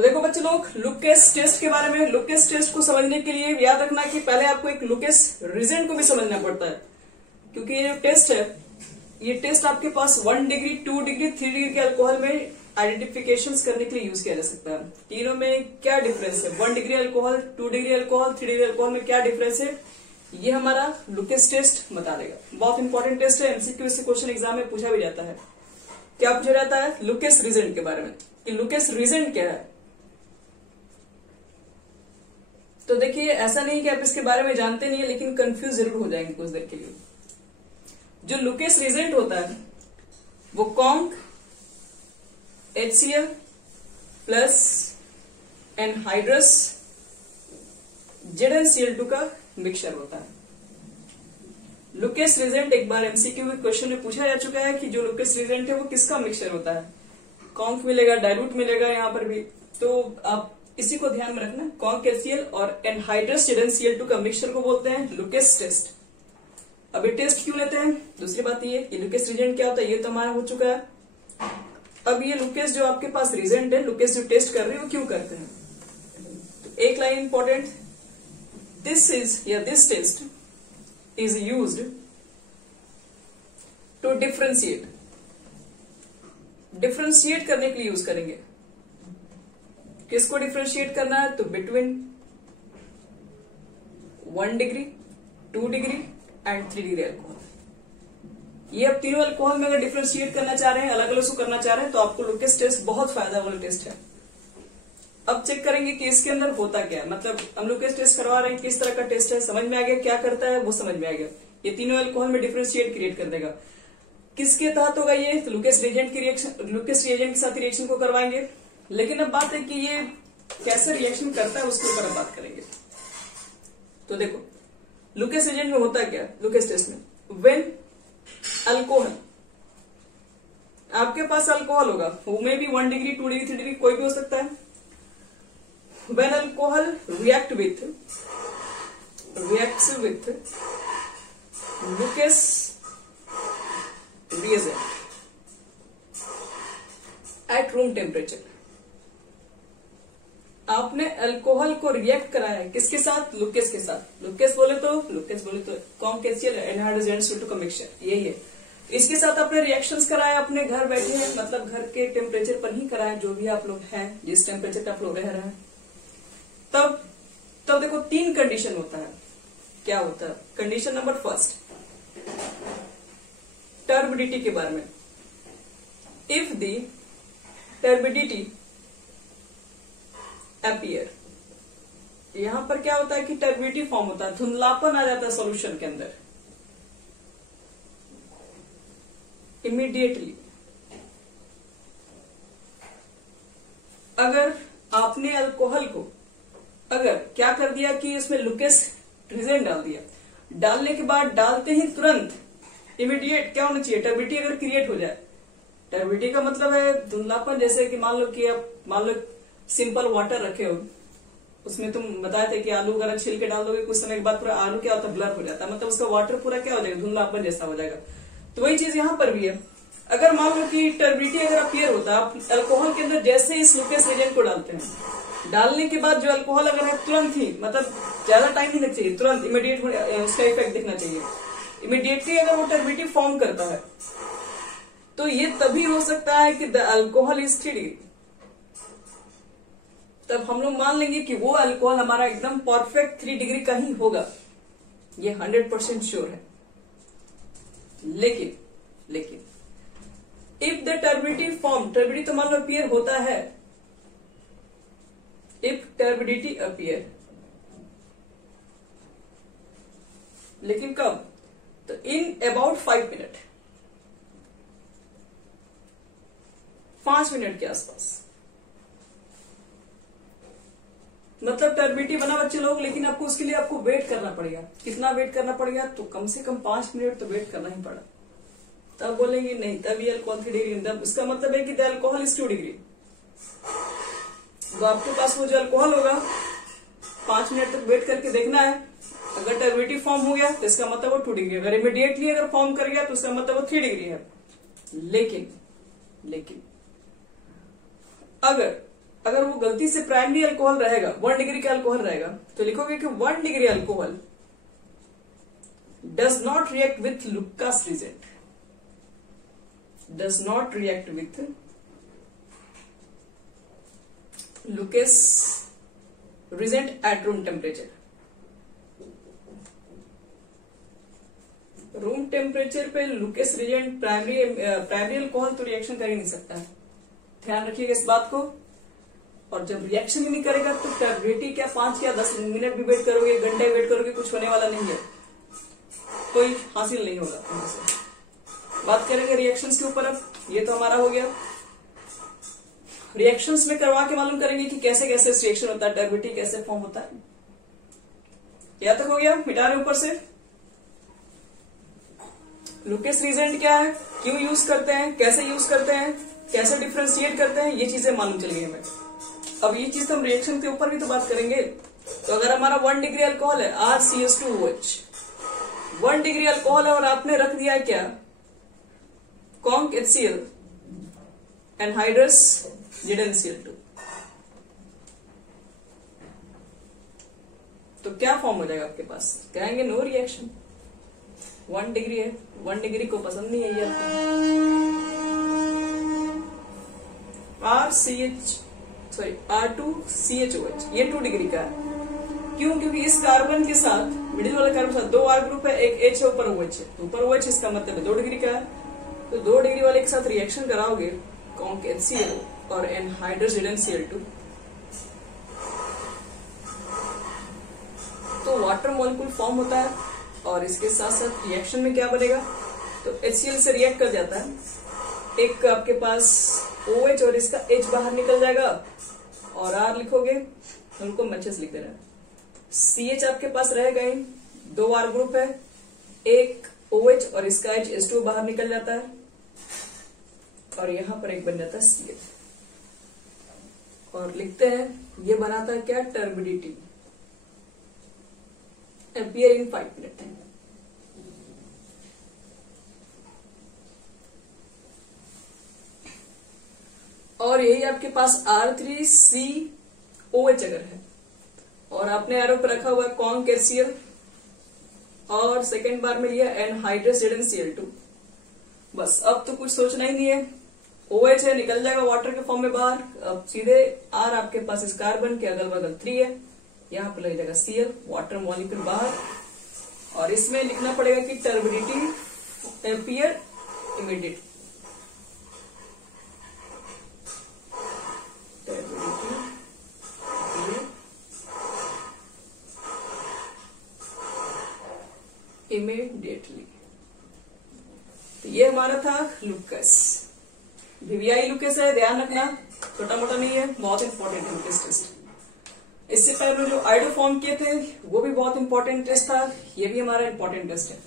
तो देखो बच्चे लोग, लुकेस टेस्ट के बारे में, लुकेस टेस्ट को समझने के लिए याद रखना कि पहले आपको एक लुकेस रीजन को भी समझना पड़ता है, क्योंकि ये जो टेस्ट है, ये टेस्ट आपके पास 1 डिग्री, 2 डिग्री, 3 डिग्री के अल्कोहल में आइडेंटिफिकेशन करने के लिए यूज किया जा सकता है। तीनों में क्या डिफरेंस है, 1 degree alcohol, 2 degree alcohol, 3 degree alcohol में क्या डिफरेंस है, ये हमारा लुकेस टेस्ट बता देगा। बहुत इंपॉर्टेंट टेस्ट है, एमसीक्यू से क्वेश्चन एग्जाम में पूछा भी जाता है। क्या पूछा जाता है, लुकेस रीजन के बारे में, कि लुकेस रीजन क्या है। तो देखिए, ऐसा नहीं कि आप इसके बारे में जानते नहीं है, लेकिन कंफ्यूज जरूर हो जाएंगे कुछ देर के लिए। जो लुकेस रीजेंट होता है वो conc HCl plus anhydrous ZnCl2 का मिक्सचर होता है। लुकेस रीजेंट एक बार एमसीक्यू में क्वेश्चन में पूछा जा चुका है कि जो लुकेस रीजेंट है वो किसका मिक्सचर होता है। कॉन्क मिलेगा, डाइल्यूट मिलेगा यहाँ पर भी, तो आप इसी को ध्यान में रखना। कॉन्क HCl और एनहाइड्रस ZnCl2 का मिक्सचर को बोलते हैं लुकेस टेस्ट। अब ये टेस्ट क्यों लेते हैं, दूसरी बात ये लुकेस रीजेंट क्या होता है, ये तो हमारा हो चुका है। अब ये लुकेस जो आपके पास रीजेंट है, लुकेस जो टेस्ट कर रहे हैं वो क्यों करते हैं, तो एक line important, this test is used to differentiate करने के लिए यूज करेंगे। किसको डिफरेंशिएट करना है, तो between 1 degree, 2 degree and 3 degree alcohol. ये अब तीनों अल्कोहल में अगर डिफरेंशिएट करना चाह रहे हैं, अलग अलग से करना चाह रहे हैं, तो आपको लुकेस टेस्ट बहुत फायदा वाला टेस्ट है। अब चेक करेंगे कि इसके अंदर होता क्या है, मतलब हम लुकेस टेस्ट करवा रहे हैं, किस तरह का टेस्ट है, समझ में आ गया क्या करता है, वो समझ में आ गया। ये तीनों अल्कोहल में डिफरेंशिएट क्रिएट कर देगा। किसके तहत होगा ये, तो लुकेस रिएजेंट के साथ रिएक्शन को करवाएंगे। लेकिन अब बात है कि ये कैसे रिएक्शन करता है, उसके ऊपर अब बात करेंगे। तो देखो, लुकेस एजेंट में होता क्या, लुकेस टेस्ट में, व्हेन अल्कोहल, आपके पास अल्कोहल होगा, वो में भी 1 डिग्री, 2 डिग्री, 3 डिग्री कोई भी हो सकता है। When alcohol reacts with Lucas reagent at room temperature, आपने अल्कोहल को रिएक्ट कराया है किसके साथ, लुकेस के साथ। लुकेस बोले तो कॉन्क HCl एनहाइड्रस ZnCl2 का मिक्सचर, यही है। इसके साथ आपने रिएक्शंस कराया, अपने घर बैठे हैं, मतलब घर के टेम्परेचर पर ही कराया, जो भी आप लोग हैं, जिस टेम्परेचर पे आप लोग रह रहे हैं। तब देखो 3 कंडीशन होता है। क्या होता है, कंडीशन नंबर फर्स्ट, टर्बिडिटी के बारे में। इफ द टर्बिडिटी अपीयर, यहां पर क्या होता है कि टर्बिडिटी फॉर्म होता है, धुंधलापन आ जाता है सॉल्यूशन के अंदर। इमीडिएटली अगर आपने अल्कोहल को अगर क्या कर दिया कि इसमें लुकेस रीजेंट डाल दिया, डालने के बाद डालते ही तुरंत इमीडिएट क्या होना चाहिए, टर्बिडिटी अगर क्रिएट हो जाए। टर्बिडिटी का मतलब है धुंधलापन। जैसे कि मान लो सिंपल वाटर रखे हो, उसमें तुम बताए थे कि आलू वगैरह छिल के डाल दोगे, कुछ समय के बाद पूरा आलू क्या होता है, ब्लर हो जाता है, मतलब उसका वाटर पूरा क्या हो जाएगा, धुंधलापन जैसा हो जाएगा। तो वही चीज यहाँ पर भी है। अगर मान लो कि टर्बिडिटी अगर अपीयर होता है, आप अल्कोहल के अंदर जैसे इस लुकेस एजेंट को डालते हैं, डालने के बाद जो अल्कोहल अगर है तुरंत ही, मतलब ज्यादा टाइम नहीं लगना चाहिए, तुरंत इमीडिएट उसका इफेक्ट दिखना चाहिए। इमीडिएटली अगर वो टर्बिडिटी फॉर्म करता है, तो ये तभी हो सकता है कि द अल्कोहल इज 3 डिग्री। तब हम लोग मान लेंगे कि वो अल्कोहल हमारा एकदम परफेक्ट 3 डिग्री का ही होगा, ये 100% श्योर है। लेकिन if the turbidity form, turbidity तो मान लो अपीयर होता है, इफ टर्बिडिटी अपीयर, लेकिन कब, तो इन अबाउट 5 मिनट, 5 मिनट के आसपास, मतलब टर्बिडिटी बना बच्चे लोग, लेकिन आपको उसके लिए आपको वेट करना पड़ेगा। कितना वेट करना पड़ेगा, तो कम से कम 5 मिनट तो वेट करना ही पड़ा। तब बोलेंगे नहीं, तब ये अल्कोहल 3 डिग्री, तब इसका मतलब है कि द अल्कोहल इज 2 डिग्री। तो आपके पास वो जो अल्कोहल होगा 5 मिनट तक वेट करके देखना है। अगर टर्बिडिटी फॉर्म हो गया तो इसका मतलब वो 2 डिग्री, अगर इमीडिएटली अगर फॉर्म कर गया तो उसका मतलब वो 3 डिग्री है। लेकिन अगर अगर वो गलती से प्राइमरी अल्कोहल रहेगा, 1 डिग्री का अल्कोहल रहेगा, तो लिखोगे कि 1 degree alcohol does not react with Lucas reagent, does not react with Lucas reagent at room temperature. Room temperature पे लुकेस रिजेंट प्राइमरी अल्कोहल तो रिएक्शन कर ही नहीं सकता है, ध्यान रखिएगा इस बात को। और जब रिएक्शन ही नहीं करेगा तो टर्बिडिटी क्या 5 या 10 मिनट भी वेट करोगे, घंटे वेट करोगे, कुछ होने वाला नहीं है, कोई हासिल नहीं होगा तुमसे। बात करेंगे रिएक्शंस के ऊपर। अब ये तो हमारा हो गया, रिएक्शंस में करवा के मालूम करेंगे कि कैसे कैसे रिएक्शन होता है, टर्बिडिटी कैसे फॉर्म होता है। यहां तक हो गया, मिटा रहे ऊपर से। लुकेस रिजेंट क्या है, क्यों यूज करते हैं, कैसे यूज करते हैं, कैसे डिफ्रेंशिएट करते हैं, ये चीजें मालूम चल गई हमें। अब ये चीज तो हम रिएक्शन के ऊपर भी तो बात करेंगे। तो अगर हमारा 1 डिग्री अल्कोहल है RCH2OH, 1 डिग्री अल्कोहल है और आपने रख दिया है क्या, कॉन्क HCl एनहाइड्रस ZnCl2, तो क्या फॉर्म हो जाएगा आपके पास, कहेंगे नो रिएक्शन, 1 डिग्री है, 1 डिग्री को पसंद नहीं है ये R2CHOH, ये 2 डिग्री का है। क्यों, क्योंकि इस कार्बन के साथ, मिडिल वाले कार्बन के साथ 2 R ग्रुप है, एक H है, ऊपर OH है, तो ऊपर OH इसका मतलब है 2 डिग्री का है। तो 2 डिग्री वाले के साथ रिएक्शन कराओगे कॉन्क HCl और एनहाइड्रस ZnCl2, तो वाटर मॉलिक्यूल फॉर्म होता है। और इसके साथ साथ रिएक्शन में क्या बनेगा, तो HCl से रिएक्ट कर जाता है, एक आपके पास OH और इसका H बाहर निकल जाएगा, और R लिखोगे, उनको अच्छे से लिख देना। CH आपके पास रहेगा ही, 2 R ग्रुप है, एक OH और इसका H, H2 बाहर निकल जाता है, और यहां पर एक बन जाता है CH, और लिखते हैं ये बनाता है क्या, टर्बिडिटी, appear in 5 minutes। और यही आपके पास R3COH अगर है, और आपने एरो पर रखा हुआ है कॉन्क HCl, और सेकेंड बार में लिया एनहाइड्रस ZnCl2, बस अब तो कुछ सोचना ही नहीं है। OH है, निकल जाएगा वाटर के फॉर्म में बाहर। अब सीधे R आपके पास इस कार्बन के अगल बगल 3 है, यहां पर लग जाएगा Cl, वाटर मॉलिक्यूल बाहर, और इसमें लिखना पड़ेगा कि टर्बिडिटी अपीयर इमीडिएट, इमीडिएटली। तो ये हमारा था लुकस, वीवीआई लुकस है, ध्यान रखना, छोटा मोटा नहीं है, बहुत इंपॉर्टेंट है लुकस टेस्ट। इससे पहले जो आइडो फॉर्म किए थे वो भी बहुत इंपॉर्टेंट टेस्ट था, ये भी हमारा इंपॉर्टेंट टेस्ट है।